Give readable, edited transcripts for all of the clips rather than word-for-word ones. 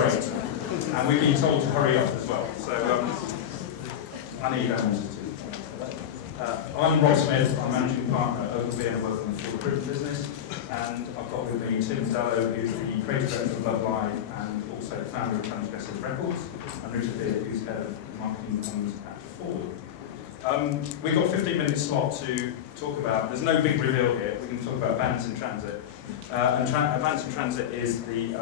great. And we've been told to hurry up as well. So I know you don't want to. I'm Rob Smith, I'm managing partner at Ogilvy and I work in the field recruitment business. And I've got with me Tim Dallow, who's the creative director of LABDAYLIVE and also the founder of Transgressive Records, and Richard Beard, who's head of marketing comms at Ford. We've got a 15-minute slot to talk about. There's no big reveal here. We can talk about bands in transit. Bands in transit is the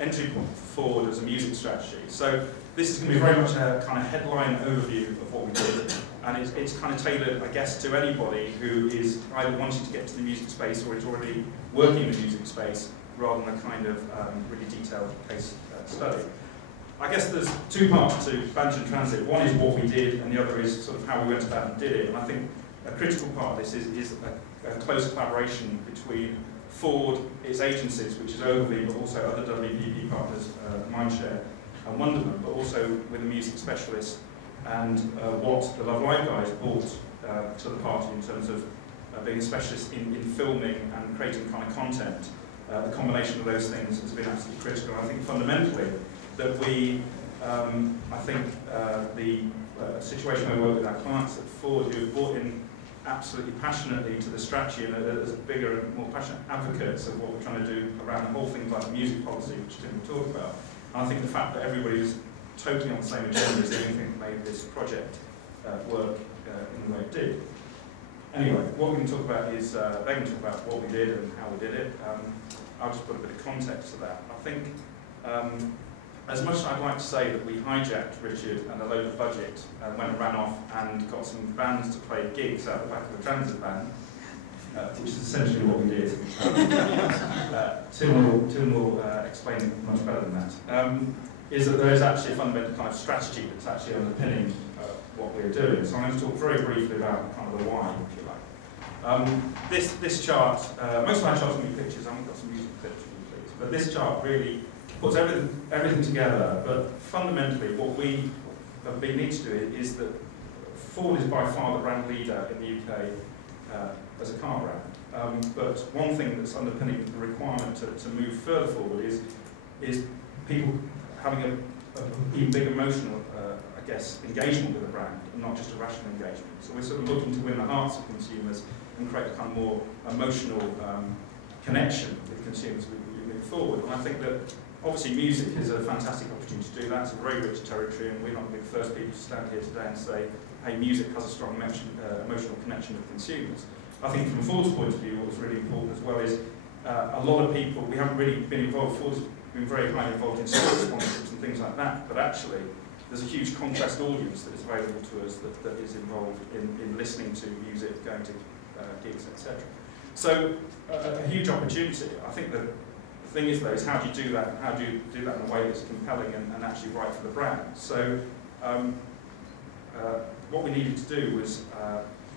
entry point for Ford as a music strategy. So this is going to be very much a kind of headline overview of what we do, and it's kind of tailored, I guess, to anybody who is either wanting to get to the music space or is already working in the music space, rather than a kind of really detailed case study. I guess there's two parts to Bands in Transit. One is what we did, and the other is sort of how we went about and did it. And I think a critical part of this is a close collaboration between Ford, its agencies, which is Ogilvy, but also other WPP partners, Mindshare and Wonderman, but also with a music specialist, and what the LABDAYLIVE guys brought to the party in terms of being a specialist in filming and creating kind of content. The combination of those things has been absolutely critical. I think fundamentally that we, I think the situation where we work with our clients at Ford, who have brought in absolutely passionately to the strategy and as bigger and more passionate advocates of what we're trying to do around the whole thing like music policy, which Tim will talk about. And I think the fact that everybody was totally on the same agenda is the only thing that made this project work in the way it did. Anyway, what we're going to talk about is, they're going to talk about what we did and how we did it. I'll just put a bit of context to that. I think, as much as I'd like to say that we hijacked Richard and a load of budget and went and ran off and got some bands to play gigs out the back of the transit van, which is essentially what we did. Tim will explain it much better than that. Is that there is actually a fundamental kind of strategy that's actually underpinning what we're doing. So I'm going to talk very briefly about kind of the why, if you like. This chart, most of my charts are going to be pictures. I haven't got some music clips for you, please. But this chart really puts everything together. But fundamentally, what we have been need to do is that Ford is by far the brand leader in the UK as a car brand. But one thing that's underpinning the requirement to move further forward is people having a even big emotional, I guess, engagement with the brand, and not just a rational engagement. So we're sort of looking to win the hearts of consumers and create a kind of more emotional connection with consumers as we move forward. And I think that obviously music is a fantastic opportunity to do that. It's a very rich territory, and we're not going to be the first people to stand here today and say, hey, music has a strong emotional connection with consumers. I think from Ford's point of view, what was really important as well is a lot of people, we haven't really been involved, Ford's been very highly involved in sports sponsorships and things like that, but actually there's a huge contrast audience that is available to us that is involved in listening to music, going to gigs, etc. So a huge opportunity. I think the thing is though, is how do you do that, and how do you do that in a way that's compelling and actually right for the brand? So what we needed to do was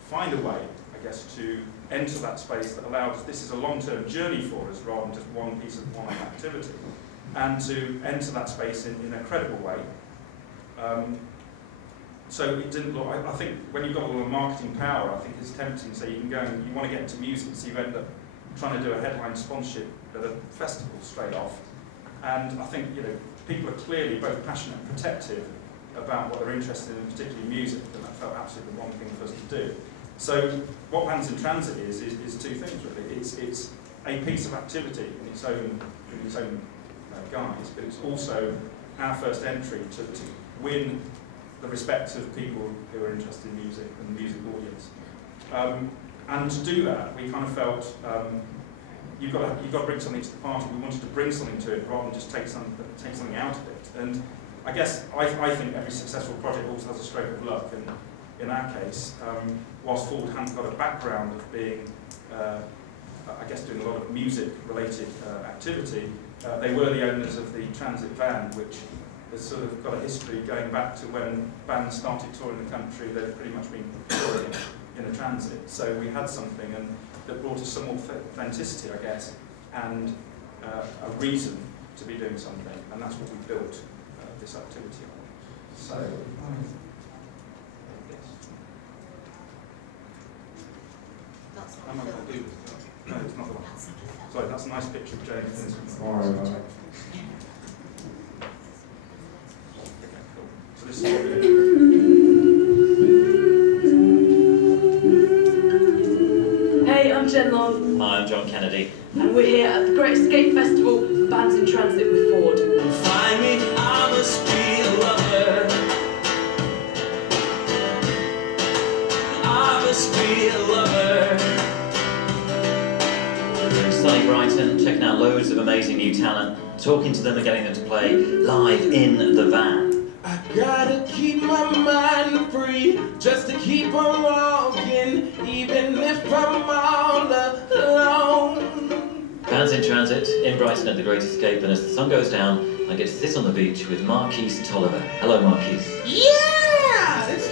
find a way, I guess, to enter that space that allowed us, this is a long-term journey for us rather than just one piece of one activity, and to enter that space in a credible way. So it didn't look, I think when you've got a lot of marketing power, I think it's tempting to say you can go and you want to get into music, so you end up trying to do a headline sponsorship at a festival straight off. And I think, you know, people are clearly both passionate and protective about what they're interested in, particularly music, and that felt absolutely the wrong thing for us to do. So what Bands in Transit is two things really. It's a piece of activity in its own guise, but it's also our first entry to win the respect of people who are interested in music and the music audience. And to do that, we kind of felt you've got to bring something to the party. We wanted to bring something to it rather than just take something out of it. And I guess I think every successful project also has a stroke of luck. And in our case, whilst Ford hadn't got a background of being, I guess, doing a lot of music-related activity, they were the owners of the transit van, which has sort of got a history going back to when bands started touring the country. They've pretty much been touring in a transit. So we had something that brought us some authenticity, I guess, and a reason to be doing something, and that's what we built this activity on. So, am I going to do this? No, it's not the one. Sorry, that's a nice picture of James. just see what we Hey, I'm Jen Long. Hi, I'm John Kennedy. And we're here at the Great Escape Festival, Bands in Transit with Ford. Find me, I must be a lover. I must be a lover. Sunny Brighton, checking out loads of amazing new talent, talking to them and getting them to play live in the van. I gotta keep my mind free, just to keep on walking, even if I'm all alone. Bands in Transit in Brighton at the Great Escape, and as the sun goes down, I get to sit on the beach with Marquise Tolliver. Hello, Marquise. Yeah! It's